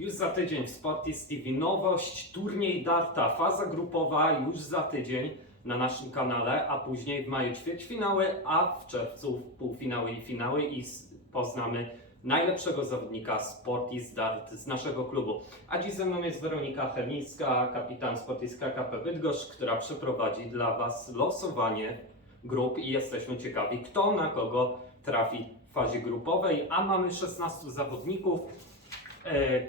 Już za tydzień w Sportis TV nowość, turniej darta, faza grupowa już za tydzień na naszym kanale, a później w maju ćwierćfinały, a w czerwcu półfinały i finały i poznamy najlepszego zawodnika Sportis Dart z naszego klubu. A dziś ze mną jest Weronika Chemińska, kapitan Sportis KKP Bydgoszcz, która przeprowadzi dla Was losowanie grup i jesteśmy ciekawi, kto na kogo trafi w fazie grupowej, a mamy 16 zawodników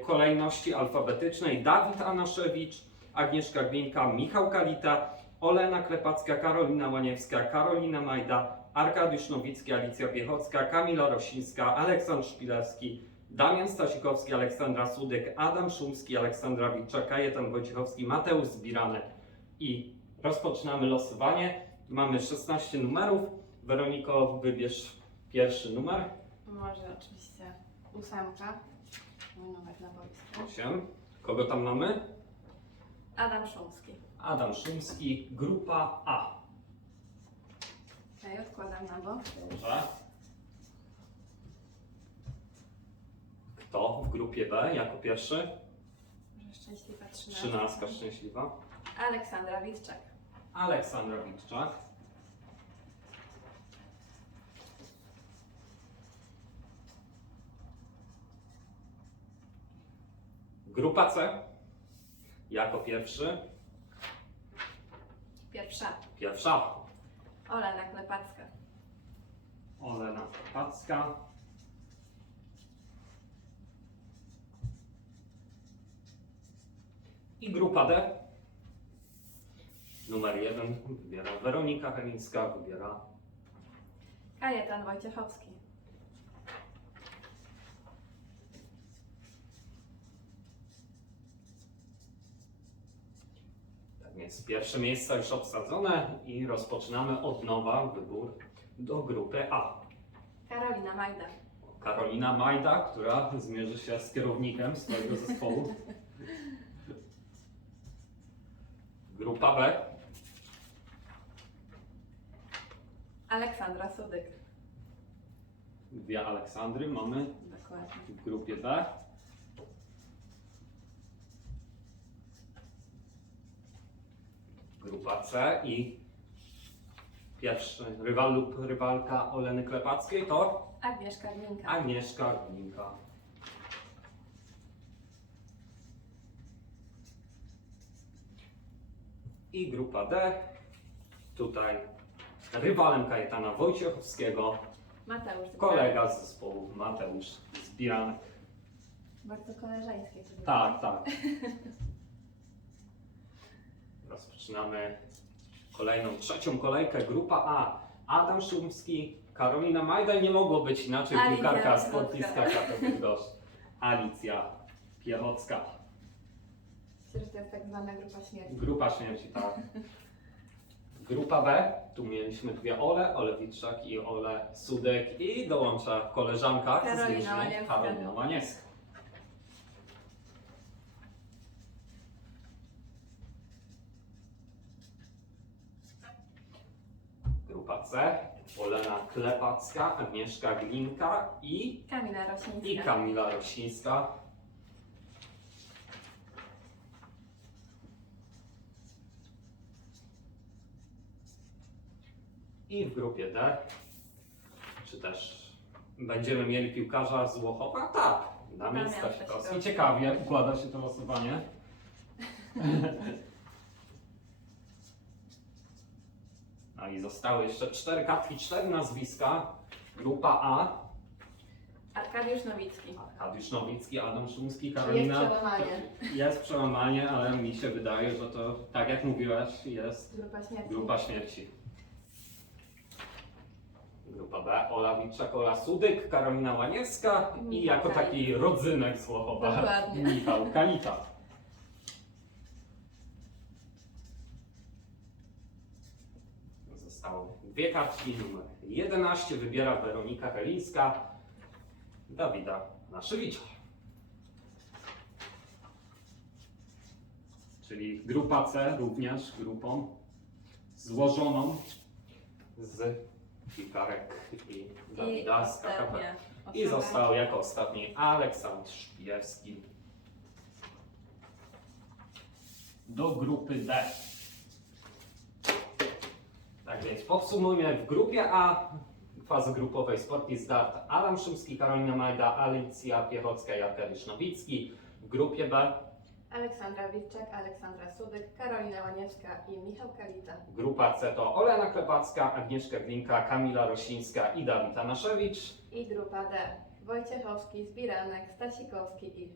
kolejności alfabetycznej Dawid Anaszewicz, Agnieszka Glinka, Michał Kalita, Olena Klepacka, Karolina Łaniewska, Karolina Majda, Arkadiusz Nowicki, Alicja Piechocka, Kamila Rosińska, Aleksandr Szpilewski, Damian Stasikowski, Aleksandra Sudek, Adam Szumski, Aleksandra Witczak, Kajetan Wojciechowski, Mateusz Zbiranek. I rozpoczynamy losowanie. Mamy 16 numerów. Weroniko, wybierz pierwszy numer. Może oczywiście ósemka. Mój numer na boisku. 8. Kogo tam mamy? Adam Szumski. Adam Szumski, grupa A. Okej, odkładam na bok. Dobrze. Kto w grupie B jako pierwszy? Może szczęśliwa trzynastka. Trzynastka szczęśliwa. Aleksandra Witczak. Aleksandra Witczak. Grupa C. Jako pierwszy. Pierwsza. Pierwsza. Olena Klepacka. Olena Kopacka. I grupa D. Numer jeden wybiera Weronika Chemińska, wybiera Kajetan Wojciechowski. Więc pierwsze miejsca już obsadzone i rozpoczynamy od nowa wybór do grupy A. Karolina Majda. Karolina Majda, która zmierzy się z kierownikiem swojego zespołu. Grupa B. Aleksandra Sudyk. Dwie Aleksandry mamy Dokładnie. w grupie B. I pierwszy rywal lub rywalka Oleny Klepackiej to Agnieszka Glinka. Agnieszka Glinka. I grupa D. Tutaj rywalem Kajetana Wojciechowskiego, Mateusz Zbiranek. kolega z zespołu Mateusz Zbiranek. Bardzo koleżeńskie. to było. Tak, tak. Rozpoczynamy kolejną, trzecią kolejkę. Grupa A. Adam Szumski, Karolina Majda i nie mogło być inaczej. Alicja Piłkarka Piechocka. sportistka Katowice Alicja Piechocka. Myślę, że to jest tak zwana grupa śmierci. Grupa śmierci, tak. Grupa B. Tu mieliśmy dwie Ole, Ole Witczak i Ole Sudek i dołącza koleżanka z Karolina drużyny, Łaniewska. Karolina Łaniewska. Grupa C. Olena Klepacka, Agnieszka Glinka i, Kamila Rosińska. i Kamila Rosińska. I w grupie D, czy też będziemy mieli piłkarza z Łochowa? Tak, Damian Damian Stasikowski. Stasikowski. Ciekawie, układa się to losowanie. Zostały jeszcze cztery kartki, cztery nazwiska. Grupa A, Arkadiusz Nowicki. Arkadiusz Nowicki, Adam Szumski, Jest Karolina. przełamanie. Jest przełamanie, ale mi się wydaje, że to, tak jak mówiłaś, jest Grupa śmierci. Grupa śmierci. Grupa B, Ola Witczak, Ola Sudyk, Karolina Łaniewska i jako taki rodzynek z Łochowa Dokładnie. Michał Kalita. Zostały dwie kartki, numer 11 wybiera Weronika Helińska, Dawida Naszywicza. Czyli grupa C również grupą złożoną z piłkarek i Dawida z KKP. I został jako ostatni Aleksandr Szpijewski. do grupy D. Tak więc podsumujmy w grupie A fazy grupowej Sportis Dart Adam Szumski, Karolina Majda, Alicja Piechocka i Arkadiusz Nowicki. W grupie B Aleksandra Witczak, Aleksandra Sudyk, Karolina Łaniewska i Michał Kalita. Grupa C to Olena Klepacka, Agnieszka Glinka, Kamila Rosińska i Dawid Anaszewicz. I grupa D. Wojciechowski, Zbiranek, Stasikowski i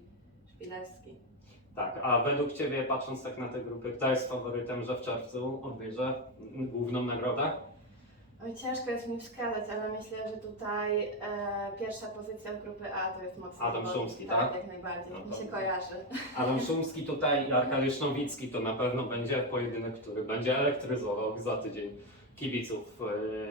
Szpilewski. Tak, a według Ciebie, patrząc tak na te grupy, kto jest faworytem, że w czerwcu odbierze główną nagrodę? Oj, ciężko jest mi wskazać, ale myślę, że tutaj e, pierwsza pozycja z grupy A to jest mocno. Adam faworyt. Szumski, tak? tak? jak najbardziej. No Mi to- się kojarzy. Adam Szumski tutaj i Arkadiusz Nowicki to na pewno będzie pojedynek, który będzie elektryzował za tydzień kibiców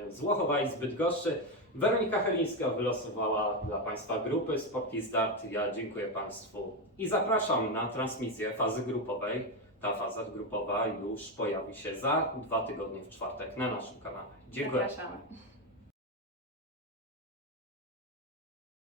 e, z Łochowa i z Bydgoszczy. Weronika Helińska wylosowała dla Państwa grupy Sportis Dart. Ja dziękuję Państwu i zapraszam na transmisję fazy grupowej. Ta faza grupowa już pojawi się za dwa tygodnie w czwartek na naszym kanale. Dziękuję. Zapraszamy.